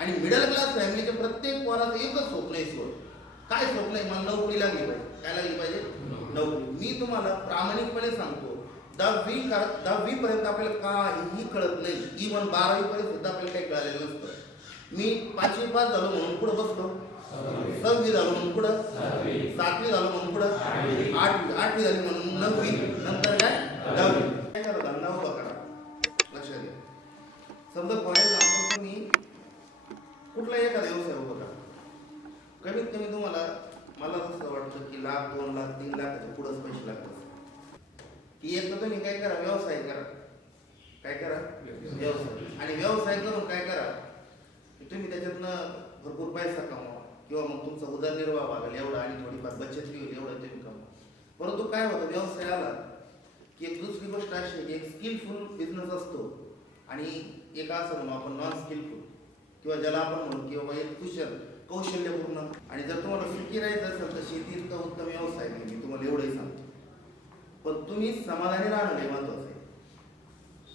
आणि middle class फॅमिलीच्या प्रत्येक पोराचं एकच स्वप्न आहे सोड. काय स्वप्न आहे? मला नोकरी लागली पाहिजे काय लागली पाहिजे? नोकरी. मी तुम्हाला प्रामाणिकपणे सांगतो दहावी दहावी पर्यंत आपल्याला काहीही कळत नाही. इवन बारावी पर्यंत सुद्धा आपल्याला काही कळालेलं नसतं. मी पाचवी पास झालो म्हणून पुढे बसलो. सहावी झालो म्हणून पुढं. सातवी. झालो म्हणून पुढं. आठवी. आठवी झाली म्हणून नववी. नंतर काय? दहावी. काय करा धंदा उभा करा लक्षात घ्या. समजा फॉर एक्झाम्पल तुम्ही कुठलाही एखादा व्यवसाय उभा करा. कमीत कमी तुम्हाला मला असं वाटतं की लाख दोन लाख तीन लाखाच्या पुढंच पैसे लागतात. की एक तर तुम्ही काय करा व्यवसाय करा. काय करा? व्यवसाय. आणि व्यवसाय करून काय करा की तुम्ही त्याच्यातनं भरपूर पैसा कमवा. किंवा मग तुमचा उदरनिर्वाह भागेल एवढा आणि थोडीफार बचत होईल एवढं तुम्ही कमवा. परंतु काय होतं व्यवसाय आला की एक दुसरी गोष्ट अशी की एक स्किलफुल बिझनेस असतो. आणि एक असं म्हणू आपण नॉन स्किलफुल किंवा ज्याला आपण म्हणू किंवा एक कुशल कौशल्यपूर्ण. आणि जर तुम्हाला सुखी राहायचं असेल तर शेती इतका उत्तम व्यवसाय नाही. मी तुम्हाला एवढंही सांगतो. पण तुम्ही समाधानी राहणं हे महत्वाचं आहे.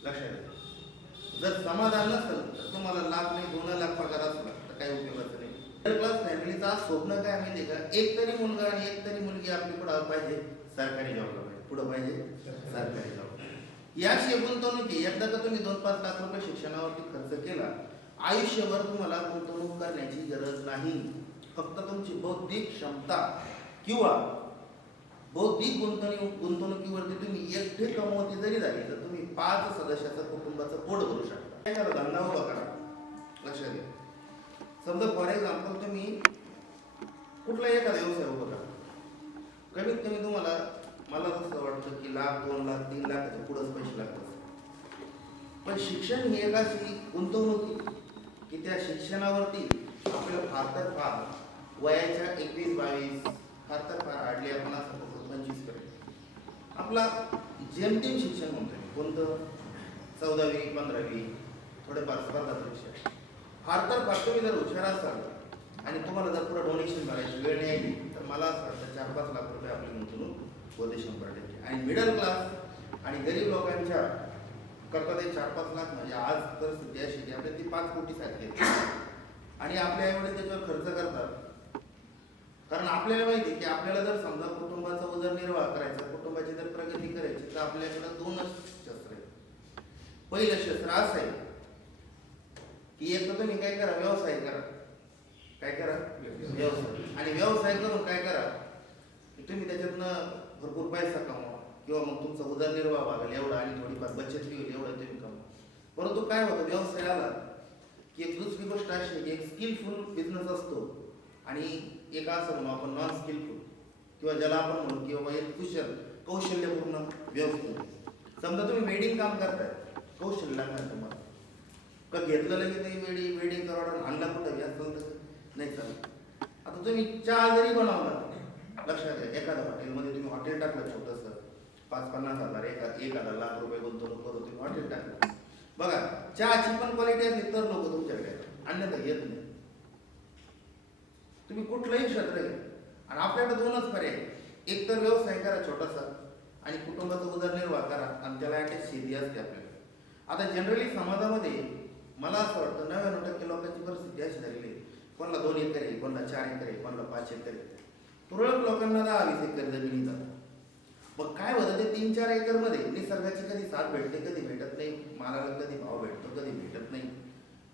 लक्षात जर समाधान नसेल तर तुम्हाला लाख नाही दोन लाख पगार असला तर काही उपयोगाचं नाही. मिडल क्लास फॅमिलीचा स्वप्न काय माहिती आहे का? एक तरी मुलगा आणि एक तरी मुलगी आपली पुढे पाहिजे. सरकारी जॉबला पाहिजे. पुढं पाहिजे. सरकारी जॉब याशी गुंतवणुकी एकदा का तुम्ही दोन पाच लाख रुपये शिक्षणावरती खर्च केला आयुष्यभर तुम्हाला गुंतवणूक करण्याची गरज नाही. फक्त तुमची बौद्धिक क्षमता किंवा बौद्धिक गुंतवणूक गुंतवणुकीवरती तुम्ही एकटे कमवती जरी झाली तर तुम्ही पाच सदस्याचं कुटुंबाचं पोट भरू शकता. काय करा धंदा उभा करा. लक्षात घ्या समजा फॉर एक्झाम्पल तुम्ही कुठला एखादा व्यवसाय उभा करा. कमीत कमी तुम्हाला मला असं वाटतं की लाख दोन लाख तीन लाखाच्या पुढंच पैसे लागतात. पण शिक्षण ही एक अशी गुंतवणूक की त्या शिक्षणावरती आपलं फार तर फार वयाच्या एकवीस बावीस फार तर फार आडली आपण असं पंचवीसपर्यंत. आपला जेमतेम शिक्षण म्हणतोय कोणतं? चौदावी पंधरावी थोडेफार स्पर्धा परीक्षा. फार तर फार तुम्ही जर हुशार असाल आणि तुम्हाला जर पुढे डोनेशन भरायची वेळ नाही आली तर मला असं वाटतं चार पाच लाख रुपये आपली गुंतवणूक होते शंभर टक्के. आणि मिडल क्लास आणि गरीब लोकांच्या करता ते चार पाच लाख म्हणजे आज परिस्थिती अशी की आपल्या ती पाच कोटी सारखी आणि आपल्या आईवडील त्याच्यावर खर्च करतात. कारण आपल्याला माहिती की आपल्याला जर समजा कुटुंबाचा उदरनिर्वाह करायचा कुटुंबाची जर प्रगती करायची तर आपल्याकडे दोनच शस्त्र आहेत. पहिलं शस्त्र असं आहे की एक तर तुम्ही काय करा व्यवसाय करा. काय करा? व्यवसाय. आणि व्यवसाय करून काय करा? तुम्ही त्याच्यातनं भरपूर पैसा कमवा. किंवा मग तुमचा उदरनिर्वाह भागेल एवढा आणि थोडीफार बचत होईल एवढं तुम्ही कमवा परंतु काय होतं व्यवसाय आला की एक दुसरी गोष्ट अशी की एक स्किलफुल बिझनेस असतो आणि एक असं म्हणू आपण नॉन स्किलफुल किंवा ज्याला आपण म्हणू किंवा एक कुशल कौशल्यपूर्ण व्यवसाय. समजा तुम्ही वेडिंग काम करताय कौशल्य लागणार तुम्हाला. का घेतलं लगेच नाही वेडी वेडिंग करावं आणला कुठं घ्या तसं नाही चालत. आता तुम्ही चहा जरी बनवला लक्षात घ्या एखाद्या हॉटेलमध्ये तुम्ही हॉटेल टाकलं छोटंसं पाच पन्नास हजार एक एक हजार लाख रुपये गुंतवणूक करून तुम्ही हॉटेल टाकलं बघा चहाची पण क्वालिटी असली तर लोक तुमच्याकडे येतात. अन्यथा येत नाही. तुम्ही कुठलंही क्षेत्र आहे आणि आपल्याकडे दोनच पर्याय एक तर व्यवसाय करा छोटासा आणि कुटुंबाचा उदरनिर्वाह करा. आणि त्याला ॲटलीस्ट शेती असते आपल्याकडे. आता जनरली समाजामध्ये मला असं वाटतं नव्याण्णव टक्के लोकांची परिस्थिती अशी झालेली आहे. कोणाला दोन एकर आहे कोणाला चार एकर आहे कोणाला पाच एकर आहे. तुरळक लोकांना दहा वीस एकर जमिनी जातात मग काय होतं ते तीन चार एकरमध्ये निसर्गाची कधी साथ भेटते कधी भेटत नाही. मालाला कधी भाव भेटतो कधी भेटत नाही.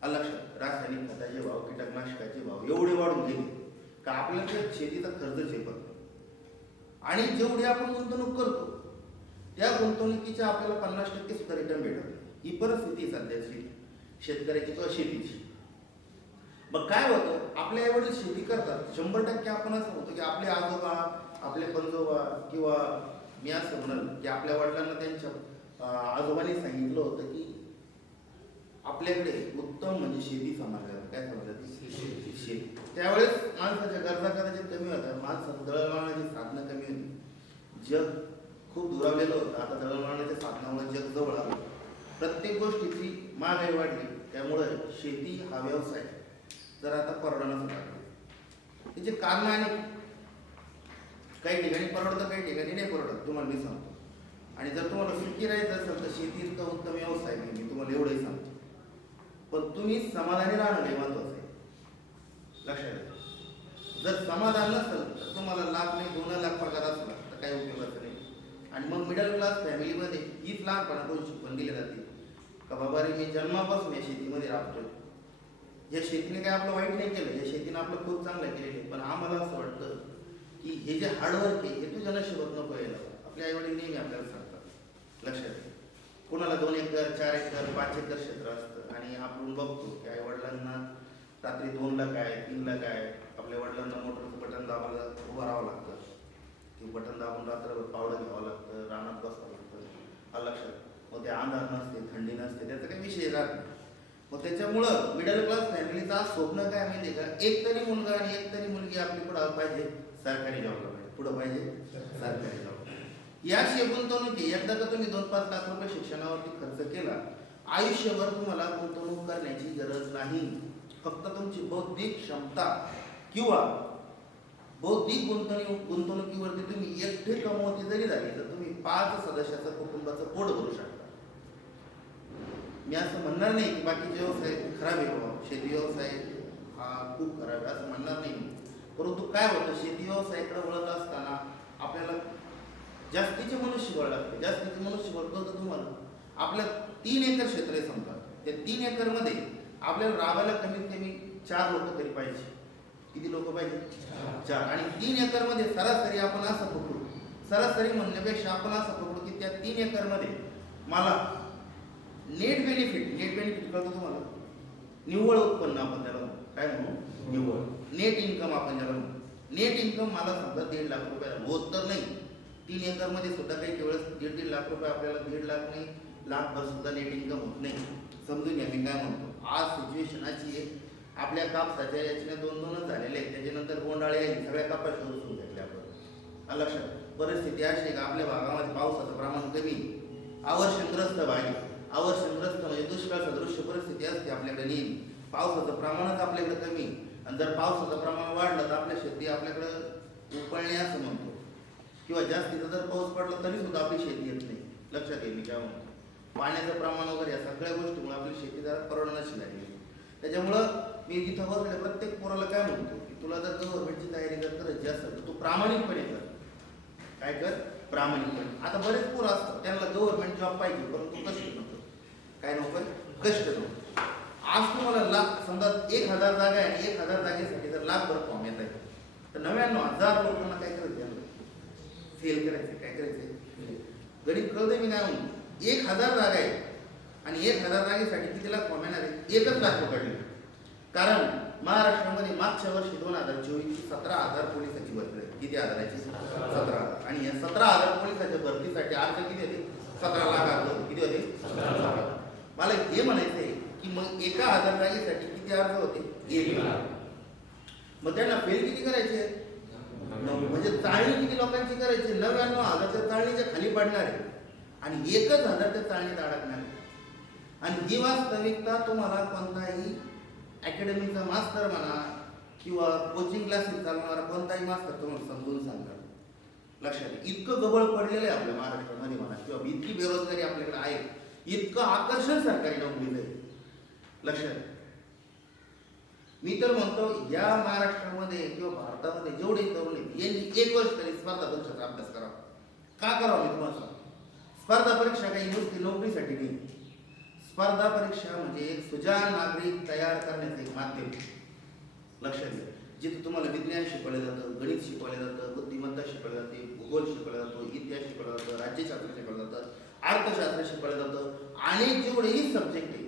अलक्ष लक्षात रासायनिक खताचे भाव कीटकनाशकाचे भाव एवढे वाढून गेले. का आपल्याला शेतीचा खर्च झेपत आणि जेवढी आपण गुंतवणूक करतो त्या गुंतवणुकीच्या आपल्याला पन्नास टक्के सुद्धा रिटर्न भेटत नाही. ही परिस्थिती आहे सध्याची. शेतकऱ्याची किंवा शेतीची. मग काय होतं आपल्या एवढी शेती करतात. शंभर टक्के आपण असं होतो की आपले आजोबा आपले पंजोबा किंवा मी असं म्हणल की आपल्या वडिलांना त्यांच्या आजोबांनी सांगितलं होतं की आपल्याकडे उत्तम म्हणजे शेती समाजात. काय समजत शेती. त्यावेळेस माणसाच्या गरजा कदाचित कमी होत्या. माणसं दळणवळणाची साधनं कमी होती. जग खूप दुरावलेलं होतं. आता दळणवळणाच्या साधनामुळे जग जवळ आलं. प्रत्येक गोष्टीची महागाई वाढली. त्यामुळे शेती हा व्यवसाय जर आता परवडणं लागला त्याचे कारण आणि काही ठिकाणी परवडतं काही ठिकाणी नाही परवडत तुम्हाला मी सांगतो. आणि जर तुम्हाला सुखी राहायचं असेल तर शेती इतका उत्तम व्यवसाय नाही मी तुम्हाला एवढंही सांगतो. पण तुम्ही समाधानी राहणं हे महत्वाचं आहे. लक्षात जर समाधान नसेल तर तुम्हाला लाख नाही दोन लाख पगार असला तर काही उपयोगाचं नाही. आणि मग मिडल क्लास फॅमिलीमध्ये हीच लहानपणापासून शिकवण दिली जाते. का बाबा रे मी जन्मापासून या शेतीमध्ये राबतो या शेतीने काय आपलं वाईट नाही केलं? या शेतीने आपलं खूप चांगलं केलेलं आहे. पण आम्हाला असं वाटतं की हे जे हार्डवर्क आहे हे तुझ्या नशिबात नको यायला आपले आईवडील नेहमी आपल्याला सांगतात लक्षात घ्या. कोणाला दोन एकर चार एकर पाच एकर क्षेत्र असतं आणि आपण बघतो की आई वडिलांना रात्री दोनला काय तीनला काय आपल्या वडिलांना मोटरचं बटन दाबायला उभं राहावं लागतं. ते बटन दाबून रात्रभर पावडं घ्यावं लागतं रानात बसावं लागतं. हा लक्षात मग ते अंधार नसते थंडी नसते त्याचा काही विषय राहत नाही. मग त्याच्यामुळं मिडल क्लास फॅमिलीचा स्वप्न काय माहिती आहे का? एक तरी मुलगा आणि एक तरी मुलगी आपली पुढं पाहिजे. सरकारी जॉबला पाहिजे. पुढं पाहिजे सरकारी जॉब या गुंतवणुकी एकदा का तुम्ही दोन पाच लाख रुपये शिक्षणावरती खर्च केला आयुष्यभर तुम्हाला गुंतवणूक करण्याची गरज नाही. फक्त तुमची बौद्धिक क्षमता किंवा बौद्धिक गुंतवणूक गुंतवणुकीवरती तुम्ही एकटे कमवती जरी झाली तर तुम्ही पाच सदस्याचं कुटुंबाचं पोट भरू शकता. मी असं म्हणणार नाही की बाकीचे व्यवसाय खराब आहे बाबा शेती व्यवसाय हा खूप खराब आहे असं म्हणणार नाही परंतु काय होतं शेती व्यवसायाकडे वळत असताना आपल्याला जास्तीचे मनुष्यबळ लागते जास्तीचे मनुष्यबळ कळतं तुम्हाला? आपल्या तीन एकर क्षेत्र आहे समजा. त्या तीन एकरमध्ये आपल्याला राबायला कमीत कमी चार लोक तरी पाहिजे. किती लोक पाहिजे? चार. आणि तीन एकरमध्ये सरासरी आपण असं पकडू सरासरी म्हणण्यापेक्षा आपण असं पकडू की त्या तीन एकरमध्ये मला नेट बेनिफिट नेट बेनिफिट कळतो तुम्हाला? निव्वळ उत्पन्न आपण त्याला काय म्हणू? निव्वळ. नेट इन्कम आपण ज्याला म्हणतो. नेट इन्कम मला समजा दीड लाख रुपये होत तर नाही. तीन एकरमध्ये सुद्धा काही केवळ दीड दीड लाख रुपये आपल्याला दीड लाख नाही लाखभर सुद्धा नेट इन्कम होत नाही. समजून घ्या मी काय म्हणतो. आज सिच्युएशन अशी आहे. आपल्या कापसाच्या याच्या दोन दोनच झालेले आहेत. त्याच्यानंतर गोंडाळे सगळ्या कापाशी सुरू घेतल्या आपण लक्षात परिस्थिती अशी आहे का आपल्या भागामध्ये पावसाचं प्रमाण कमी अवर्षणग्रस्त भाग आहे. अवर्षणग्रस्त म्हणजे दुष्काळ सदृश्य परिस्थिती असते आपल्याकडे नेहमी. पावसाचं प्रमाणच आपल्याकडे कमी आणि जर पावसाचं प्रमाण वाढलं तर आपल्या शेती आपल्याकडं उपळणे असं म्हणतो. किंवा जास्तीचा जर पाऊस पडला तरी सुद्धा आपली शेती येत नाही लक्षात येईल मी काय म्हणतो. पाण्याचं प्रमाण वगैरे या सगळ्या गोष्टीमुळे आपली शेती जरा परवडण्याची लागली. त्याच्यामुळं मी जिथं बसले प्रत्येक पोराला काय म्हणतो की तुला जर गव्हर्नमेंटची तयारी करत करायची असेल तर तू प्रामाणिकपणे कर. काय कर? प्रामाणिकपणे. आता बरेच पोरं असतात त्यांना गव्हर्नमेंट जॉब पाहिजे परंतु कष्ट नको. काय नको? कष्ट नको. आज तुम्हाला लाख समजा एक हजार जागा आहे आणि एक हजार जागेसाठी जर लाख भर फॉर्म येत आहे तर नव्याण्णव हजार लोकांना काय करायचं फेल करायचं काय करायचं? गरीब कळतंय मी काय म्हणून? एक हजार जागा आहे आणि एक हजार जागेसाठी किती लाख फॉर्म येणार आहे एकच लाख पकडले. कारण महाराष्ट्रामध्ये मागच्या वर्षी दोन हजार चोवीस सतरा हजार पोलिसांची भरती झाली. किती हजाराची सतरा हजार. आणि या सतरा हजार पोलिसांच्या भरतीसाठी अर्ज किती होते? सतरा लाख अर्ज किती होते? मला हे म्हणायचं आहे की मग एका हजार जागेसाठी किती अर्ज होते? एक लाख. मग त्यांना फेल किती करायचे. म्हणजे चाळणी किती लोकांची करायची नव्याण्णव हजारच्या चाळणीच्या खाली पडणार आहे. आणि एकच हजारच्या चाळणीत अडकणार आहे. आणि ही वास्तविकता तुम्हाला कोणताही अकॅडमीचा मास्तर म्हणा किंवा कोचिंग क्लासेस चालवणारा कोणताही मास्तर तुम्हाला समजून सांगणार लक्षात. इतकं गबळ पडलेलं आहे आपल्या महाराष्ट्रामध्ये म्हणा किंवा इतकी बेरोजगारी आपल्याकडे आहे. इतकं आकर्षण सरकारी नोकरीचं आहे. लक्षात मी तर म्हणतो या महाराष्ट्रामध्ये किंवा भारतामध्ये जेवढे तरुण आहेत यांनी एक वर्ष तरी स्पर्धा परीक्षेचा अभ्यास करावा. का करावा मी तुम्हाला स्पर्धा परीक्षा काही नुसती नोकरीसाठी नाही. स्पर्धा परीक्षा म्हणजे एक सुजाण नागरिक तयार करण्याचं एक माध्यम लक्षात घ्या जिथं तुम्हाला विज्ञान शिकवलं जातं गणित शिकवलं जातं बुद्धिमत्ता शिकवली जाते भूगोल शिकवलं जातो इतिहास शिकवलं जातं राज्यशास्त्र शिकवलं जातं अर्थशास्त्र शिकवलं जातं आणि जेवढेही सब्जेक्ट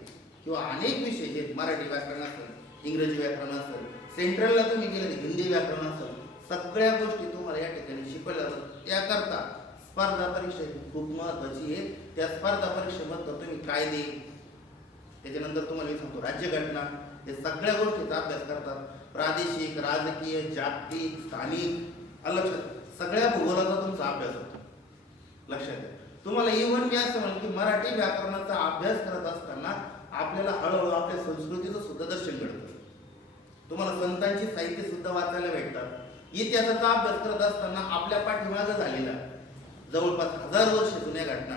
किंवा अनेक विषय आहेत मराठी व्याकरण असेल इंग्रजी व्याकरण असेल सेंट्रलला तुम्ही गेलं तर हिंदी व्याकरण असेल सगळ्या गोष्टी तुम्हाला या ठिकाणी शिकवल्या जातात त्याकरता स्पर्धा परीक्षा ही खूप महत्वाची आहे. त्या स्पर्धा परीक्षेबद्दल तुम्ही कायदे त्याच्यानंतर तुम्हाला मी सांगतो राज्यघटना हे सगळ्या गोष्टीचा अभ्यास करतात. प्रादेशिक राजकीय जागतिक स्थानिक अलग सगळ्या भूगोलाचा तुमचा अभ्यास होतो. लक्षात घ्या. तुम्हाला इव्हन मी असं म्हणेन की मराठी व्याकरणाचा अभ्यास करत असताना आपल्याला हळूहळू आपल्या संस्कृतीचं सुद्धा दर्शन घडतं. तुम्हाला संतांची साहित्य सुद्धा वाचायला भेटतात. इतिहासाचा अभ्यास करत असताना आपल्या पाठीमागं झालेला जवळपास हजार वर्ष जुन्या घटना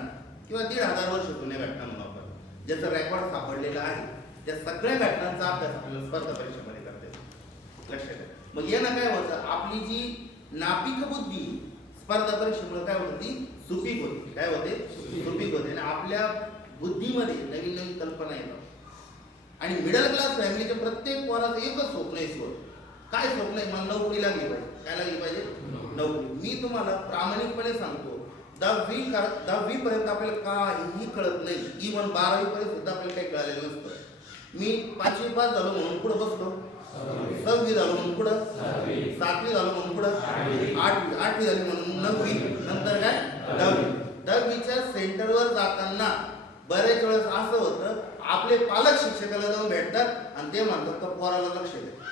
किंवा दीड हजार वर्ष जुन्या घटना म्हणून आपण ज्याचा रेकॉर्ड सापडलेलं आहे. त्या सगळ्या घटनांचा अभ्यास आपल्याला स्पर्धा परीक्षेमध्ये करता येतो. लक्षात घ्या. मग यानं काय होतं? आपली जी नापिक बुद्धी स्पर्धा परीक्षेमुळे काय होती? सुपीक होती. काय होते? सुपीक होते. आणि आपल्या बुद्धीमध्ये नवीन नवीन कल्पना येतात. आणि मिडल क्लास फॅमिलीच्या प्रत्येक पोराचं एकच स्वप्न आहे सोड. काय स्वप्न आहे? मला नोकरी लागली पाहिजे. काय लागली पाहिजे? नोकरी. मी तुम्हाला प्रामाणिकपणे सांगतो दहावी दहावी पर्यंत आपल्याला काहीही कळत नाही. इव्हन बारावी पर्यंत सुद्धा आपल्याला काही कळालेलं नसतं. मी पाचवी पास झालो म्हणून पुढे बसलो. सहावी झालो म्हणून पुढं. सातवी झालो म्हणून पुढं. आठवी. आठवी झाली म्हणून नववी. नंतर काय? दहावी. दहावीच्या सेंटरवर जाताना बरेच वेळेस असं होतं आपले पालक शिक्षकाला जाऊन भेटतात आणि ते म्हणतात का पोराला लक्ष द्या.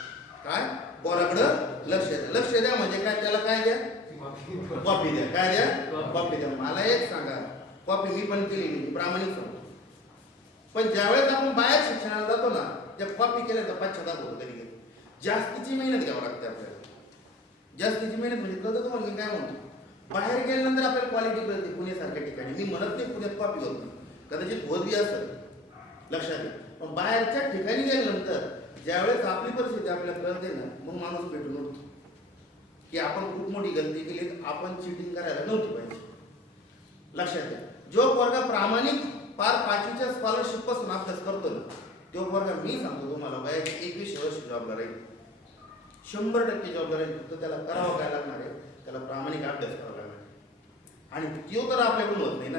काय? पोराकडं लक्ष द्या. लक्ष द्या म्हणजे काय? त्याला काय द्या? कॉपी द्या. काय द्या? कॉपी द्या. मला एक सांगा. कॉपी मी पण केली मी प्रामाणिक सांगतो. पण ज्यावेळेस आपण बाहेर शिक्षणाला जातो ना त्या कॉपी केल्याचा पश्चाताप होतो तरी कधी. जास्तीची मेहनत घ्यावं लागते आपल्याला. जास्तीची मेहनत म्हणजे कळतं तुम्हाला म्हणजे मी काय म्हणतो? बाहेर गेल्यानंतर आपल्याला क्वालिटी कळते पुण्यासारख्या ठिकाणी. मी म्हणत नाही पुण्यात कॉपी होत नाही. कदाचित होत बी असेल लक्षात घ्या. मग बाहेरच्या ठिकाणी गेल्यानंतर ज्यावेळेस आपली परिस्थिती आपल्याला कळते ना मग माणूस भेटून उठतो. की आपण खूप मोठी गलती केली आपण चिटिंग करायला नव्हती पाहिजे. लक्षात घ्या. जो वर्ग प्रामाणिक पार पाचवीच्या स्कॉलरशिपपासून अभ्यास करतो ना तो वर्ग मी सांगतो तुम्हाला वयाची एकवीस वर्ष जॉबला राहील. शंभर टक्के जॉबला राहील फक्त त्याला करावं काय लागणार आहे? त्याला प्रामाणिक अभ्यास करावा लागणार आणि तो तर आपल्याकडून होत नाही ना.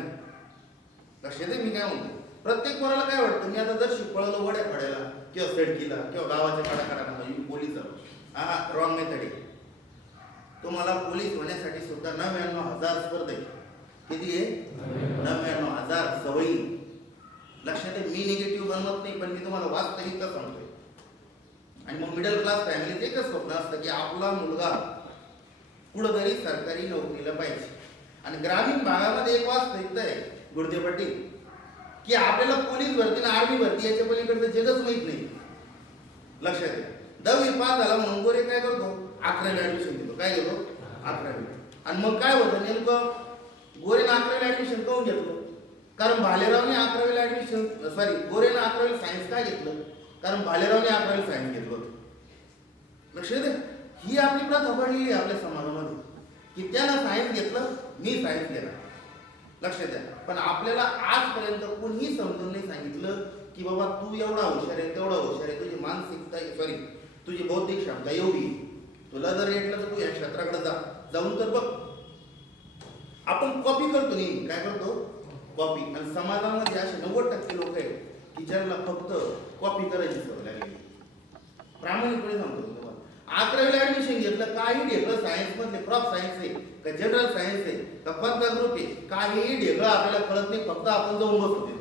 लक्षात आहे मी काय म्हणतो? प्रत्येक कोणाला काय वाटतं? मी आता जर शिकवलं वड्या फाड्याला किंवा सडकीला किंवा गावाच्या कडाकारांना म्हणजे पोलीस झालो हा रॉंग मेथड आहे. तुम्हाला पोलीस होण्यासाठी सुद्धा नव्याण्णव हजार स्पर्धा किती आहे? नव्याण्णव हजार सवयी लक्षात आहे मी निगेटिव्ह बनवत नाही पण मी तुम्हाला वास्तविकता सांगतोय. आणि मग मिडल क्लास फॅमिलीत एकच स्वप्न असतं की आपला मुलगा कुठंतरी सरकारी नोकरीला पाहिजे. आणि ग्रामीण भागामध्ये एक वास्तविकता आहे. गुरुदेव पाटील की आपल्याला पोलीस भरती आणि आर्मी भरती याच्या पलीकडचं जगच माहीत नाही. लक्षात घ्या दहावी पास झाला म्हणून गोरे काय करतो? अकरावी ऍडमिशन घेतो. काय घेतो? अकरावी. आणि मग काय होतं? नेमकं गोरेनं अकरावीला ऍडमिशन करून घेतलं? कारण भालेरावने अकरावीला ऍडमिशन सॉरी गोरेनं अकरावीला सायन्स काय घेतलं? कारण भालेरावने अकरावीला सायन्स घेतलं होतं. लक्षात ही आपली प्रथा पडलेली आहे आपल्या समाजामध्ये. की त्यानं सायन्स घेतलं मी सायन्स घेणार. लक्षात द्या पण आपल्याला आजपर्यंत कोणीही समजून नाही सांगितलं की बाबा तू एवढा हुशार आहे तेवढा हुशार आहे तुझी मानसिकता सॉरी तुझी बौद्धिक क्षमता एवढी तुला जर येटलं तर तू या क्षेत्राकडे जा. जाऊन तर बघ. आपण कॉपी करतो नेहमी. काय करतो? कॉपी आणि समाजामध्ये असे नव्वद टक्के लोक आहेत की ज्यांना फक्त कॉपी करायची सवय लागली प्रामाणिकपणे सांगतो. अकरावीला ऍडमिशन घेतलं काही ढेगळं सायन्स मधले क्रॉप सायन्स आहे का जनरल सायन्स आहे का कोणता ग्रुप आहे काही ढेगळं आपल्याला कळत नाही फक्त आपण जाऊन बसतो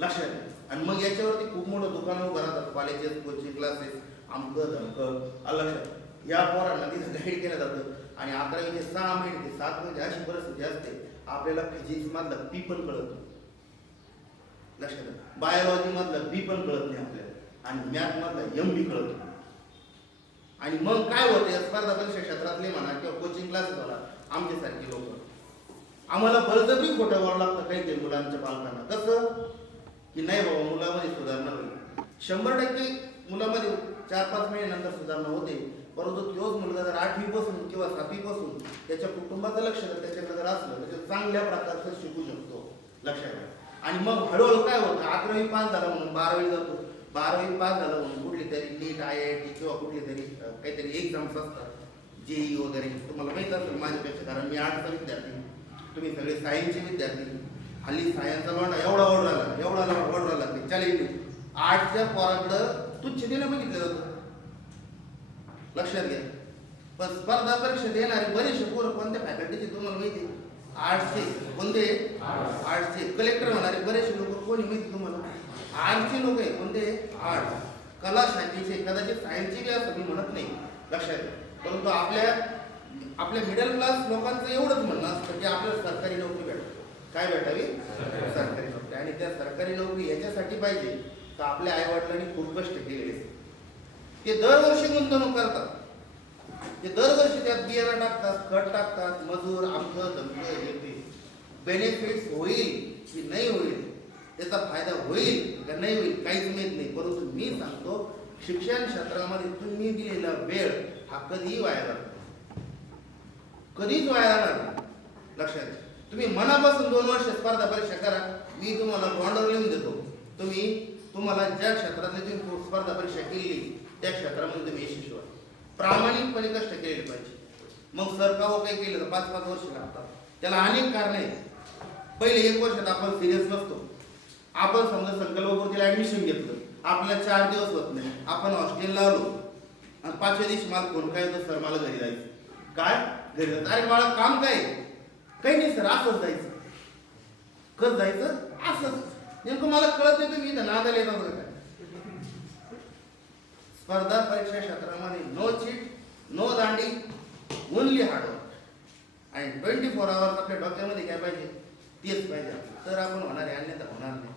लक्षात आणि मग याच्यावरती खूप मोठं दुकान उभं राहतात कॉलेजेस कोचिंग क्लासेस अमकं धमकं लक्षात या पोरांना तिथं गाईड केलं जातं. आणि अकरावीचे सहा महिने ते सात महिने अशी परिस्थिती असते आपल्याला फिजिक्स मधलं पी पण कळत नाही. लक्षात बायोलॉजी मधलं बी पण कळत नाही आपल्याला. आणि मॅथ मधलं एम बी कळत नाही. आणि मग काय होते? स्पर्धा परीक्षा क्षेत्रातले म्हणा किंवा कोचिंग क्लास म्हणा आमच्यासारखे लोक. आम्हाला बळजबरी खोटं व्हावं लागतं काही काही मुलांच्या पालकांना. कसं? की नाही बाबा मुलामध्ये सुधारणा होईल. शंभर टक्के मुलामध्ये चार पाच महिने नंतर सुधारणा होते. परंतु तोच मुलगा जर आठवीपासून किंवा सातवीपासून त्याच्या कुटुंबाचं लक्ष जर त्याच्याकडे जर असलं तर चांगल्या प्रकारचं शिकू शकतो लक्षात. घ्या आणि मग हळूहळू काय होतं? अकरावी पास झाला म्हणून बारावी जातो. बारावी पास झालं म्हणून कुठली तरी नीट आय आय टी किंवा कुठली तरी काहीतरी एक्झाम्स असतात जेई वगैरे तुम्हाला माहीत असेल माझ्यापेक्षा कारण मी आर्टचा विद्यार्थी. तुम्ही सगळे सायन्सचे विद्यार्थी. हल्ली सायन्सचा लोंडा एवढा ओढ राहिला एवढा लोंडा ओढ राहिला की चालेल आर्टच्या पोराकडं तुच्छतेने बघितलं जातं. लक्षात घ्या. पण स्पर्धा परीक्षा देणारे बरेचसे पोरं कोणत्या फॅकल्टीचे तुम्हाला माहिती आहे? आर्ट्सचे. कोणते? आर्ट्सचे. कलेक्टर होणारे बरेचसे लोक कोणी माहिती तुम्हाला? आर्टचे लोक आहे कोणते? आर्ट कला शाखेचे कदाचित सायन्सचे बी असं मी म्हणत नाही लक्षात घ्या परंतु आपल्या आपल्या मिडल क्लास लोकांचं एवढंच म्हणणं असतं की आपल्याला सरकारी नोकरी भेटावी काय भेटावी? सरकारी. नोकरी. आणि त्या सरकारी नोकरी याच्यासाठी पाहिजे तर आपल्या आई वडिलांनी खूप कष्ट केलेले. ते दरवर्षी गुंतवणूक करतात. ते दरवर्षी त्यात बियाणं टाकतात खत टाकतात मजूर आमचं धमकं येते बेनिफिट्स होईल की नाही होईल त्याचा फायदा होईल का नाही होईल काहीच माहीत नाही. परंतु मी सांगतो शिक्षण क्षेत्रामध्ये तुम्ही दिलेला वेळ हा कधीही वाया जातो कधीच वाया जाणार लक्षात तुम्ही मनापासून दोन वर्ष स्पर्धा परीक्षा करा. मी तुम्हाला बॉन्डवर लिहून देतो. तुम्ही तुम्हाला ज्या क्षेत्रातली तुम्ही स्पर्धा परीक्षा केली त्या क्षेत्रामध्ये तुम्ही यशस्वी व्हा. प्रामाणिकपणे कष्ट केलेले पाहिजे. मग सरकार हो काही केलं तर पाच पाच वर्ष लागतात. त्याला अनेक कारणे आहेत. पहिले एक वर्षात आपण सिरियस नसतो. आपण समजा संकल्पपूर्तीला ऍडमिशन घेतलं आपल्याला चार दिवस होत नाही आपण हॉस्टेलला आलो. आणि पाचव्या दिवशी मला फोन काय होतं सर मला घरी जायचं काय? घरी जायचं? अरे मला काम काय काही नाही सर असंच जायचं. कस जायचं? असंच. नेमकं मला कळत नाही तुम्ही इथं नादाला येतात काय स्पर्धा परीक्षा क्षेत्रामध्ये नो चीट नो दांडी ओनली हार्डवर्क आणि ट्वेंटी फोर आवर्स आपल्या डोक्यामध्ये काय पाहिजे. तेच पाहिजे. तर आपण होणार आहे अन्यथा होणार नाही.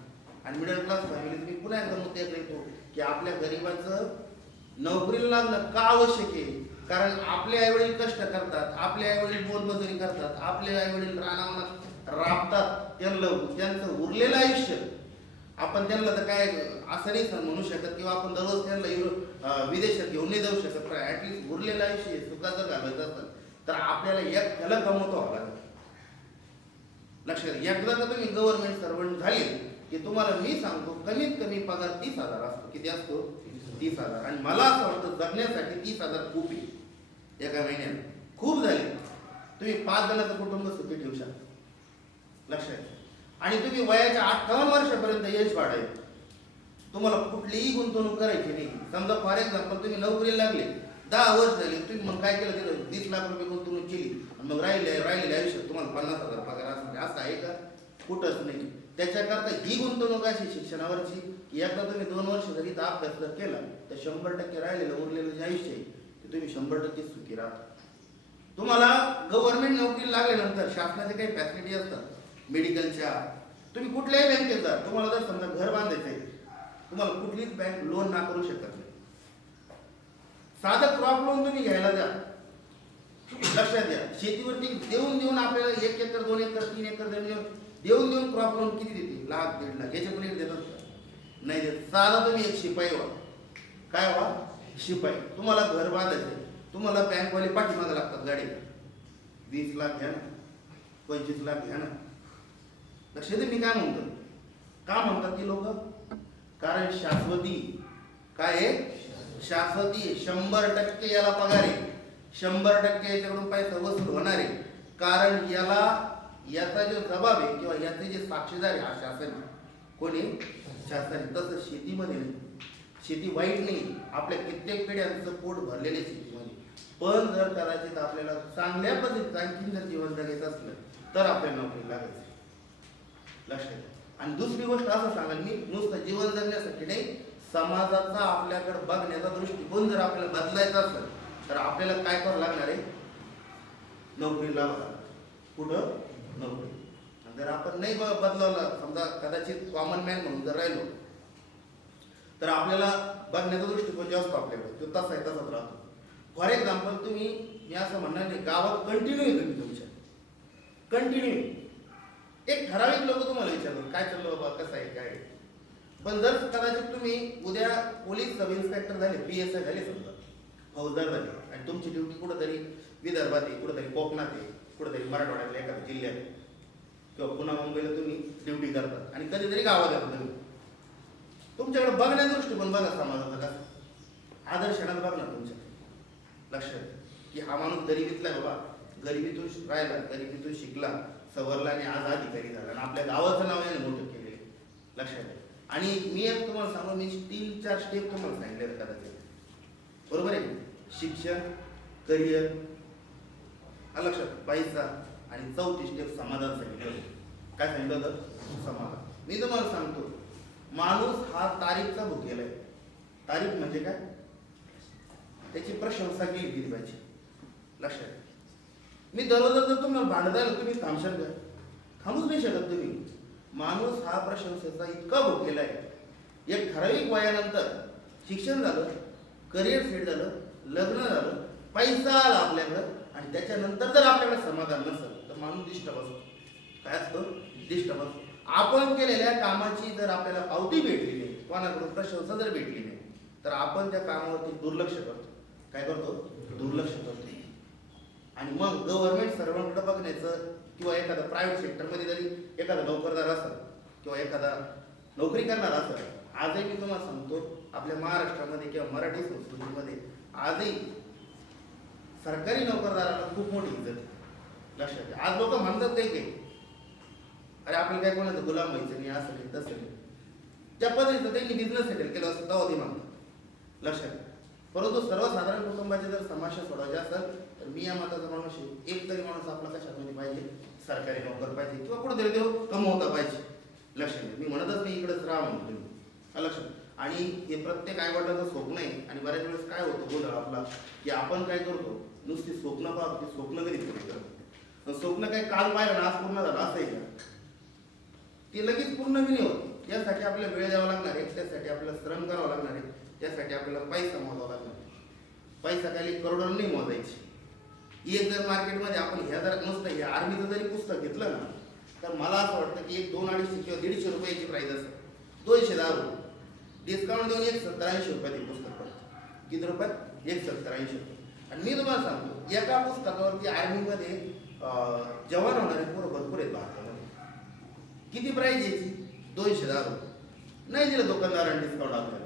आणि मिडल क्लास फॅमिली तुम्ही पुन्हा एकदा मुद्द्याकडे येतो की आपल्या गरिबाचं नोकरीला लागणं का आवश्यक आहे? कारण आपले आईवडील कष्ट करतात आपले आईवडील मोलमजुरी करतात आपले आईवडील रानावनात राबतात त्यांना त्यांचं उरलेलं आयुष्य. आपण त्यांना तर काय असं नाही सर म्हणू शकत किंवा आपण दररोज त्यांना विदेशात घेऊन नाही जाऊ शकत पण ऍटलिस्ट उरलेलं आयुष्य सुखाचं घालत असतात तर आपल्याला एक त्याला कमवतो हवा लागेल लक्षात एकदा का तुम्ही गव्हर्नमेंट सर्वंट झाले की तुम्हाला मी सांगतो कमीत कमी पगार तीस हजार असतो. किती असतो? तीस हजार. आणि मला असं वाटतं जगण्यासाठी तीस हजार खूप आहे. एका महिन्यात. खूप झाले. तुम्ही पाच जणांचं कुटुंब सुखी ठेवू शकता. लक्षात. आणि तुम्ही वयाच्या अठ्ठावन्न वर्षापर्यंत यश वाढायचं तुम्हाला कुठलीही गुंतवणूक करायची नाही. समजा फॉर एक्झाम्पल तुम्ही नोकरीला लागले. दहा वर्ष झाले. तुम्ही मग काय केलं? तिथं वीस लाख रुपये गुंतवणूक केली. आणि मग राहिले राहिलेल्या आयुष्यात तुम्हाला पन्नास हजार पगार असणार. असं आहे का? कुठंच नाही. त्याच्याकरता ही गुंतवणूक अशी शिक्षणावरची की एकदा तुम्ही दोन वर्ष जरी इथं अभ्यास जर केला तर शंभर टक्के राहिलेलं उरलेलं जे आयुष्य आहे ते तुम्ही शंभर टक्के सुखी राहता. तुम्हाला गव्हर्नमेंट नोकरीला लागल्यानंतर शासनाचे काही फॅसिलिटी असतात मेडिकलच्या तुम्ही कुठल्याही बँकेत जा तुम्हाला जर समजा घर बांधायचं आहे तुम्हाला कुठलीच बँक लोन ना करू शकत नाही. साधं क्रॉप लोन तुम्ही घ्यायला जा. लक्षात घ्या. शेतीवरती देऊन देऊन आपल्याला एक एकर दोन एकर तीन एकर जमीन देऊन देऊन क्रॉप लोन किती देते लाख दीड लाख. याच्या पण एक देतात का? नाही देत. साधा तुम्ही एक शिपाई व्हा. काय व्हा? शिपाई. तुम्हाला घर बांधायचं तुम्हाला बँकवाले पाठीमागे लागतात गाडी. वीस लाख घ्या ना. पंचवीस लाख घ्या ना. लक्षात दे मी काय म्हणतो का म्हणतात ती लोक? कारण शाश्वती. काय आहे? शाश्वती शंभर टक्के याला पगार आहे. शंभर टक्के याच्याकडून पैसा वसूल होणार आहे. कारण याला याचा जो जबाब आहे किंवा याचे जे साक्षीदार आहे हा शासन कोणी शासन आहे. तसं शेतीमध्ये नाही. शेती वाईट नाही. आपल्या कित्येक पिढ्यांचं पोट भरलेले शेतीमध्ये. पण जर कदाचित आपल्याला चांगल्या पद्धतीत आणखीन जर जीवन जगायचं असलं तर आपल्याला नोकरी लागायची. लक्षात आणि दुसरी गोष्ट असं सांगाल मी नुसतं जीवन जगण्यासाठी नाही समाजाचा आपल्याकडे बघण्याचा दृष्टिकोन जर आपल्याला बदलायचा असेल तर आपल्याला काय करावं लागणार आहे? नोकरीला कुठं? नोकरी. आणि जर आपण नाही ब- बदलवलं समजा कदाचित कॉमन मॅन म्हणून जर राहिलो तर आपल्याला बघण्याचा दृष्टिकोन जो असतो आपल्याकडे तो तसा आहे तसाच राहतो. फॉर एक्झाम्पल तुम्ही मी असं म्हणणार नाही गावात कंटिन्यू आहे तुम्ही तुमच्या. कंटिन्यू एक ठराविक लोक तुम्हाला विचारतात काय चाललं बाबा? कसं आहे? काय पण जर कदाचित तुम्ही उद्या पोलीस सब इन्स्पेक्टर झाले पी एस आय झाले समजा फौजदार झाले आणि तुमची ड्युटी कुठंतरी विदर्भात आहे कुठंतरी कोकणात आहे कुठंतरी मराठवाड्यातल्या एखाद्या जिल्ह्यात. आहे. किंवा पुन्हा मुंबईला तुम्ही ड्युटी करतात आणि कधीतरी गावात येतात तुम्ही. तुमच्याकडे बघण्या दृष्टिकोन बघा समाजाचा कसा आदर्शनात बघणार तुमच्या. लक्षात की हा माणूस गरिबीतला आहे बाबा. गरिबीतून राहिला गरिबीतून शिकला सवरला आणि आज अधिकारी झाला. आणि आपल्या गावाचं नाव याने मोठं केले लक्षात आणि मी एक तुम्हाला सांगू मी तीन चार स्टेप तुम्हाला सांगितले कदाचित. बरोबर आहे शिक्षण करिअर लक्षात. पैसा आणि चौथी स्टेप समाधान सांगितलं काय सांगितलं होतं? समाधान. मी तुम्हाला सांगतो माणूस हा तारीखचा भुकेला आहे. तारीख म्हणजे काय? त्याची प्रशंसा केली गेली पाहिजे. लक्षात मी दररोज जर तुम्हाला भांडताल तुम्ही थांबशाल का थांबूच नाही शकत तुम्ही. माणूस हा प्रशंसेचा इतका भुकेला आहे. एक ठराविक वयानंतर शिक्षण झालं करिअर सेट झालं लग्न झालं पैसा आला आपल्याकडं आणि त्याच्यानंतर जर आपल्याकडे समाधान नसेल तर माणूस डिस्टर्ब असतो काय असतं? डिस्टर्ब असतो आपण केलेल्या कामाची जर आपल्याला पावती भेटली नाही कोणाकडून? प्रशंसा जर भेटली नाही तर आपण त्या कामावरती दुर्लक्ष करतो. काय करतो? दुर्लक्ष करतो. आणि मग गव्हर्नमेंट सर्वांकडे बघण्याचं किंवा एखादा प्रायव्हेट सेक्टरमध्ये जरी एखादा नोकरदार असेल किंवा एखादा नोकरी करणार असं आजही मी तुम्हाला सांगतो आपल्या महाराष्ट्रामध्ये किंवा मराठी संस्कृतीमध्ये आजही सरकारी नोकरदाराला खूप मोठी इज्जत आहे. लक्षात घ्या आज लोक म्हणतात काही काही अरे आपल्याला काय कोणाचं गुलाम व्हायचं नाही असं नाही तसं नाही. त्या पद्धतीचं त्यांनी बिझनेस सेटल केलं असं तेव्हा ते मागतात लक्षात घ्या. परंतु सर्वसाधारण कुटुंबाचे जर समस्या सोडवायचे असेल तर मी या मताचा माणूस आहे. एक तरी माणूस आपला कशामध्ये पाहिजे सरकारी नोकर पाहिजे किंवा कुठेतरी देव कमवता पाहिजे. लक्षात मी म्हणतच नाही इकडेच राहा म्हणून तुम्ही. लक्षात आणि हे प्रत्येक आईवडिलाचं स्वप्न आहे आणि बऱ्याच वेळेस काय होतं गोंधळ आपला की आपण काय करतो नुसती स्वप्न पाहतो ते स्वप्न कधी पूर्ण करतो स्वप्न काय काल पाहिलं ना आज पूर्ण झालं असं आहे का? ते लगेच पूर्ण बी नाही होत. यासाठी आपल्याला वेळ द्यावा लागणार आहे त्यासाठी आपल्याला श्रम करावा लागणार आहे त्यासाठी आपल्याला पैसा मोजावा लागणार आहे. पैसा काही करोडो नाही मोजायची. एक जर मार्केटमध्ये आपण ह्या जर नुसतं हे आर्मीचं जरी पुस्तक घेतलं ना तर मला असं वाटतं की एक दोन अडीचशे किंवा दीडशे रुपयाची प्राईज असेल. दोनशे दहा रुपये. डिस्काउंट देऊन एक सत्तर ऐंशी रुपयात हे पुस्तक पडतं. किती रुपयात एक सत्तर ऐंशी रुपये. आणि मी तुम्हाला सांगतो एका पुस्तकावरती आर्मीमध्ये जवान होणारे पोरं भरपूर आहेत भारतामध्ये. किती प्राईज याची? दोनशे दहा रुपये. नाही दिलं दुकानदारांना डिस्काउंट आपल्याला.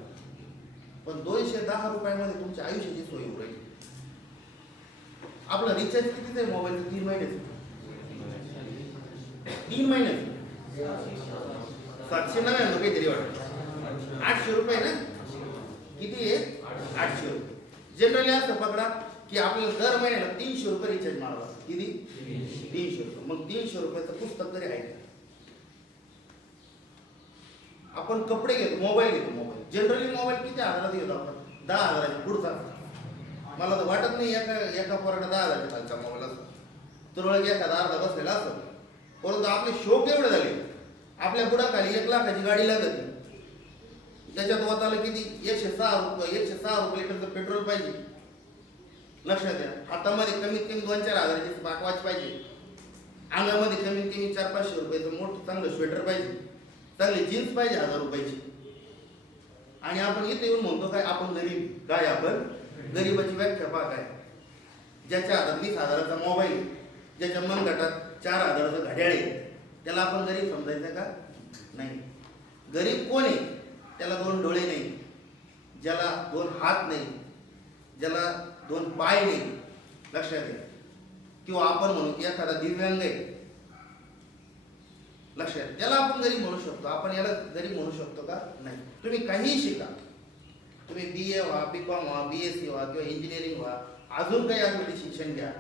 पण दोनशे दहा रुपयामध्ये तुमच्या आयुष्याची सोय होऊ राहील आपलं रिचार्ज कितीच आहे मोबाईलचं तीन महिन्याचं. तीन महिने. सातशे नव्याण्णव काहीतरी वाटत. आठशे रुपये ना? किती आहे? आठशे रुपये. जनरली असं पकडा की आपल्याला दर महिन्याला तीनशे रुपये रिचार्ज मारावा किती? तीनशे रुपये. मग तीनशे रुपयाचं पुस्तक तरी आहे. आपण कपडे घेतो मोबाईल घेतो मोबाईल. जनरली मोबाईल किती हजारात घेतो आपण? दहा हजाराच्या पुढचा. मला तर वाटत नाही एका एका पोराला दहा हजाराच्या खालचा मोबाईल असतो. तुरळक एखादा अर्धा बसलेला असतो. परंतु आपले शोक एवढे झाले. आपल्या बुडाखाली एक लाखाची गाडी लागत त्याच्यात वताला किती? एकशे सहा रुपये एकशे सहा रुपये लिटरचं पेट्रोल पाहिजे. लक्षात द्या. हातामध्ये कमीत कमी दोन चार हजाराची पाकवाच पाहिजे. अंगामध्ये कमीत कमी चार पाचशे रुपयाचं मोठं चांगलं स्वेटर पाहिजे. चांगली जीन्स पाहिजे हजार रुपयाची. आणि आपण इथे येऊन म्हणतो काय आपण गरीब? काय आपण? गरीबाची व्याख्या पहा काय? ज्याच्या हातात वीस हजाराचा मोबाईल ज्याच्या मनगटात चार हजाराचं घड्याळ आहे. त्याला आपण गरीब समजायचं का? नाही. गरीब कोण आहे? त्याला दोन डोळे नाही. ज्याला दोन हात नाही. ज्याला दोन पाय नाही. लक्षात घ्या. किंवा आपण म्हणू की एखादा दिव्यांग आहे. लक्षात त्याला आपण गरीब म्हणू शकतो. आपण याला गरीब म्हणू शकतो का? नाही. तुम्ही काहीही शिका. तुम्ही बी ए व्हा बी कॉम व्हा बी एस सी व्हा किंवा इंजिनिअरिंग व्हा. अजून काही अजून शिक्षण घ्या.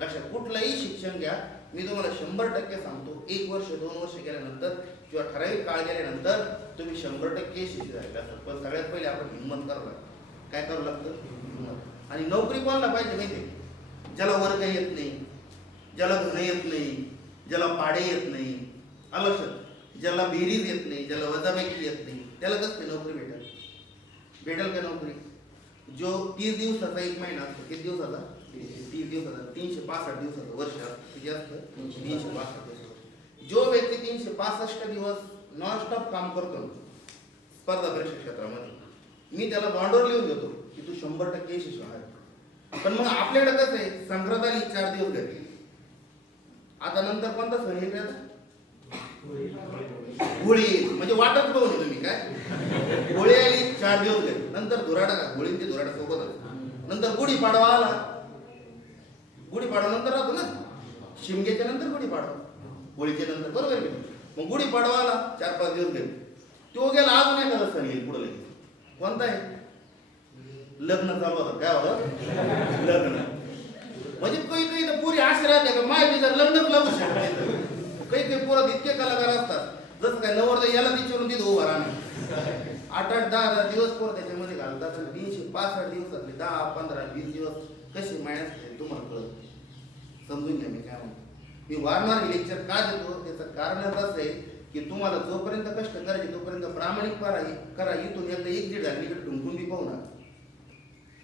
लक्षात. कुठलंही शिक्षण घ्या. मी तुम्हाला शंभर टक्के सांगतो एक वर्ष दोन वर्ष गेल्यानंतर किंवा ठराविक काळ गेल्यानंतर तुम्ही शंभर टक्के यशस्वी झालेला असतात पण सगळ्यात पहिले आपण हिंमत करावं लागतं. काय करावं लागतं? हिंमत. आणि नोकरी कोणाला पाहिजे माहिती आहे? ज्याला वर्ग येत नाही ज्याला गुन्हे येत नाही ज्याला पाडे येत नाही आलं लक्षात? ज्याला बेरीज येत नाही ज्याला वजाबाकी येत नाही त्याला कसं नोकरी भेटेल? भेटेल का नोकरी? जो तीस दिवसाचा एक महिना असतो किती दिवसाचा? तीस दिवसाचा. तीनशे पासष्ट दिवसाचा वर्ष असतं. किती असतं तीनशे पासष्ट दिवस जो व्यक्ती तीनशे पासष्ट दिवस नॉनस्टॉप काम करतो स्पर्धा परीक्षा क्षेत्रामध्ये मी त्याला बॉन्डवर लिहून देतो की तू शंभर टक्के यशस्वी आहे. पण मग आपल्याकडे कसं आहे संक्रांत आली चार दिवस घेतले आता नंतर कोणता सण येईल होळी. म्हणजे वाटत बघू तुम्ही काय? होळी आली चार दिवस गेले नंतर धुराडा का? होळी ते धुराडा सोबतच. नंतर गुढीपाडवा आला. गुढीपाडवा नंतर राहतो ना? शिमग्याच्या नंतर गुढी पाडवा. होळीच्या नंतर. बरोबर की मग गुढीपाडवा आला चार पाच दिवस गेले. तो गेला अजून एखादा सण येईल पुढे लगेच. कोणता आहे? लग्न चालू होतं. काय होतं? लग्न. म्हणजे काही काही तर पुरी असे राहते का माय बिगर लग्नच लागू शकते काही काही पोरात इतके कलाकार असतात. जसं काय नवरदेव याला विचारून तिथं उभा राहणार आठ आठ दहा दहा दिवस पोर त्याच्यामध्ये घालतात आणि तीनशे पासष्ट दिवसातले दहा पंधरा वीस दिवस कसे मायनस तुम्हाला कळत समजून घ्या मी काय म्हणतो. मी वारंवार हे लेक्चर का देतो? त्याचं कारण असं आहे की तुम्हाला जोपर्यंत कष्ट करायचे तोपर्यंत प्रामाणिक करा करा. इथून एकदा एक दीड झाली इकडे ढुंकून बी पाहू ना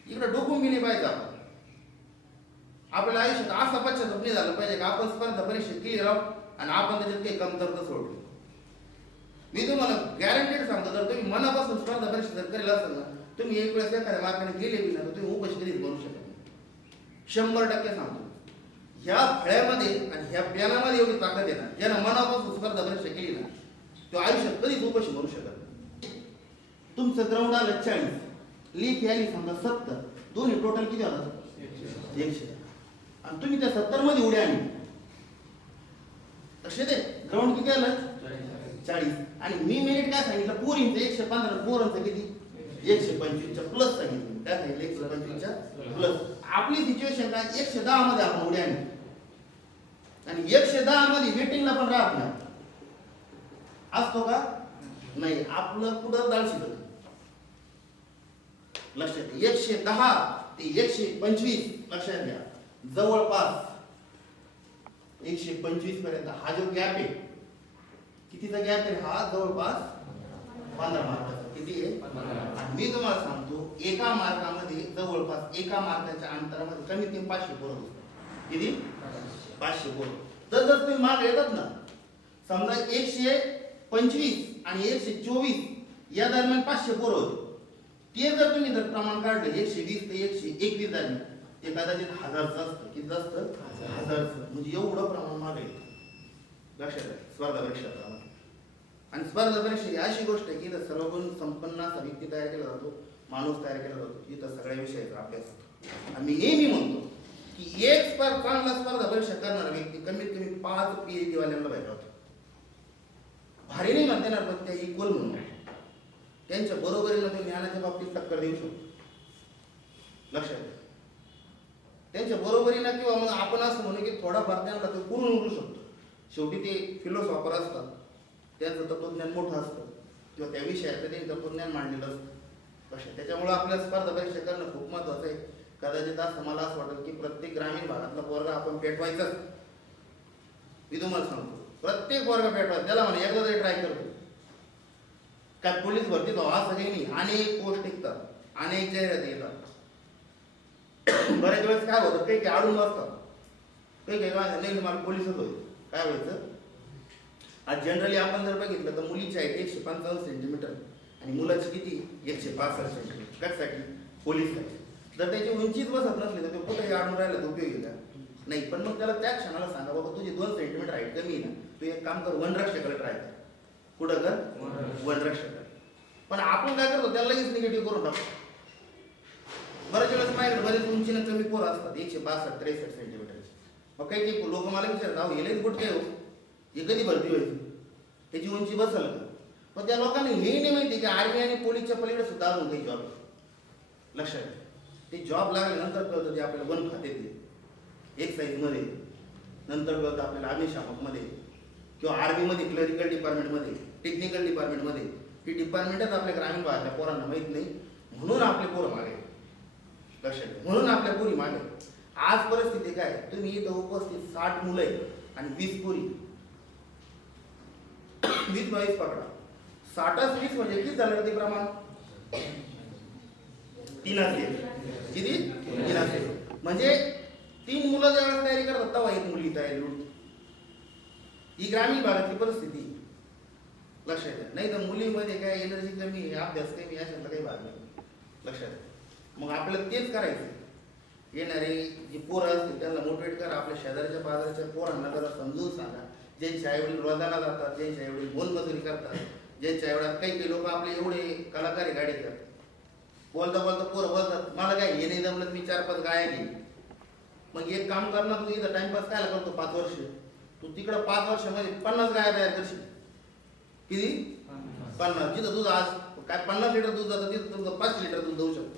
इकडे डोकून बी नाही पाहिजे आपण. आपल्या आयुष्यात असा पश्चाताप नाही झाला पाहिजे का? आपण स्पर्धा परीक्षा केली राहू आणि आपण त्याच्यात काही कमतरता सोडली. मी तुम्हाला गॅरंटेड सांगतो जर तुम्ही मनापासून स्पर्धा परीक्षा जर करेल असेल ना तुम्ही एक वेळेस एखाद्या मार्गाने गेले बी ना तुम्ही उपाशी कधीच बनू शकत नाही. शंभर टक्के सांगतो. ह्या फळ्यामध्ये आणि ह्या ज्ञानामध्ये एवढी ताकद आहे ना ज्यानं मनापासून स्पर्धा परीक्षा केली ना तो आयुष्यात कधीच उपाशी बनू शकत नाही. तुमचं ग्राउंड आलं चाळीस. लीक यायली समजा सत्तर. दोन्ही टोटल किती होतात? एकशे. आणि तुम्ही त्या सत्तरमध्ये उड्या आणली लक्ष दे ग्राउंड किती आलं? चाळीस. आणि मी मिनिट काय सांगितलं? पोरींचं एकशे पंधरा पोरांचं किती? एकशे पंचवीसच्या प्लस सांगितलं. काय सांगितलं? एकशे पंचवीसच्या प्लस आपली सिच्युएशन काय? एकशे दहा मध्ये आपण उड्या आणली आणि एकशे दहा मध्ये वेटिंगला पण राहत नाही. असतो का? नाही आपलं कुठं दाळशी लक्षात एकशे दहा ते एकशे पंचवीस लक्षात घ्या. जवळपास एकशे पंचवीसपर्यंत हा जो गॅप आहे कितीचा गॅप आहे हा? जवळपास पंधरा मार्काचा. किती आहे? आणि मी तुम्हाला सांगतो एका मार्कामध्ये जवळपास एका मार्काच्या अंतरामध्ये कमीत कमी पाचशे पोरं होतो किती? पाचशे बोल. तर जर तुम्ही मार्क येतात ना समजा एकशे पंचवीस आणि एकशे चोवीस या दरम्यान पाचशे पोरं होते. ते जर तुम्ही जर प्रमाण काढलं एकशे वीस ते एकशे एकवीस दरम्यान ते कदाचित हजारचं असतं. किती असतं? हजारचं. म्हणजे एवढं प्रमाण मागे लक्षात आहे स्पर्धा परीक्षा आणि स्पर्धा परीक्षा ही अशी गोष्ट आहे की इथं सर्वगुण संपन्न असा व्यक्ती तयार केला जातो माणूस तयार केला जातो. इथं सगळ्या विषयाचा अभ्यास होतो. आणि मी नेहमी म्हणतो की एक स्पर्धा चांगला स्पर्धा परीक्षा करणारा व्यक्ती कमीत कमी पाच पीएचडी वाल्यांना पाहिजे होता. भारी नाही म्हणता येणार पण त्या इक्वल म्हणून त्यांच्या बरोबरीनं तो ज्ञानाच्या बाबतीत टक्कर देऊ शकतो. लक्षात त्यांच्या बरोबरीनं किंवा मग आपण असं म्हणू की थोडाफार त्यांना तो करून उडू शकतो? शेवटी ते फिलॉसॉफर असतात. त्यांचं तत्वज्ञान मोठं असतं. किंवा त्या विषयाचं त्यांनी तत्वज्ञान मांडलेलं असतं. लक्षात त्याच्यामुळं आपल्या स्पर्धा परीक्षा करणं खूप महत्वाचं आहे. कदाचित असं मला असं वाटेल की प्रत्येक ग्रामीण भागातला पोरगा आपण पेटवायचाच मी तुम्हाला सांगतो. प्रत्येक वर्ग पेटवायचा त्याला म्हणे एकदा तरी ट्राय करतो. काय पोलीस भरती जाऊ हो, असं काही नाही. अनेक पोस्ट निघतात. अनेक जाहिराती येतात. बऱ्याच वेळेस काय होतं काही काही अडून बसतात. काही काही नाही मला पोलीसच होईल. काय व्हायचं? आज जनरली आपण जर बघितलं तर मुलीची आहे एकशे पंचावन्न सेंटीमीटर आणि मुलाची किती? एकशे पासष्ट सेंटीमीटर कशासाठी? पोलीससाठी. जर त्याची उंचीच बसत नसली तर ते कुठेही अडून राहिलं तर उपयोगी का नाही पण मग त्याला त्या क्षणाला सांगा बाबा तुझी दोन सेंटीमीटर हाईट कमी आहे ना. तू एक काम कर वनरक्षकाला ट्राय कर. कुठं कर? वनरक्षक पण आपण काय करतो त्याला लगेच निगेटिव्ह करून टाकतो. बऱ्याच वेळेस माझ्याकडे बरेच उंचीनं कमी पोरं असतात एकशे बासष्ट त्रेसष्ट सेंटीमीटरचे मग काही काही लोक मला विचारतात अहो हे लईच गुटके हो. हे कधी भरती होईल त्याची उंची बसल का? पण त्या लोकांना हे नाही माहिती की आर्मी आणि पोलीसच्या पलीकडे सुद्धा अजून काही जॉब लक्षात घ्या. ते जॉब लागल्यानंतर कळतं ते आपल्याला वन खात्यात एक्साईजमध्ये नंतर कळतं आपल्याला अग्निशामकमध्ये किंवा आर्मीमध्ये क्लरिकल डिपार्टमेंटमध्ये टेक्निकल डिपार्टमेंटमध्ये ही डिपार्टमेंटच आपल्या ग्रामीण भागातल्या पोरांना माहीत नाही. म्हणून आपले पोरं मागे लक्षात घ्या. म्हणून आपल्या पोरी मागे आज परिस्थिती काय तुम्ही इथं उपस्थित साठ मुलं आहेत आणि वीस पोरी वीस बावीस पकडा. साठच वीस म्हणजे किती झालं ते प्रमाण? तीन असेल किती? तीन असेल म्हणजे तीन मुलं ज्यावेळेस तयारी करतात तेव्हा एक मुली तयारी उडते ही ग्रामीण भागातली परिस्थिती. लक्षात घ्या नाही तर मुलीमध्ये काय एनर्जी कमी आहे अभ्यास कमी आहे अशातला काही भाग नाही. लक्षात मग आपल्याला तेच करायचं. येणारे जी पोरं असतील त्यांना मोटिवेट करा. आपल्या शेजारच्या पाजारच्या पोरांना जरा समजून सांगा. ज्यांचे आईवडील रोजाला जातात ज्यांच्या आईवडील मोलमजुरी करतात ज्यांच्या आईवडात काही काही लोक आपले एवढे कलाकारी गाडी करतात बोलता बोलता पोरं बोलतात मला काय हे नाही जमलं मी चार पाच गाया घेईन मग एक काम करणार तू इथं टाइमपास काय करतो पाच वर्ष? तू तिकडं पाच वर्षामध्ये पन्नास गाया तयार करशील. किती? पन्नास. जिथं दूध आज काय पन्नास लिटर दूध जातं तिथं तुमचं पाच लिटर दूध देऊ शकतो.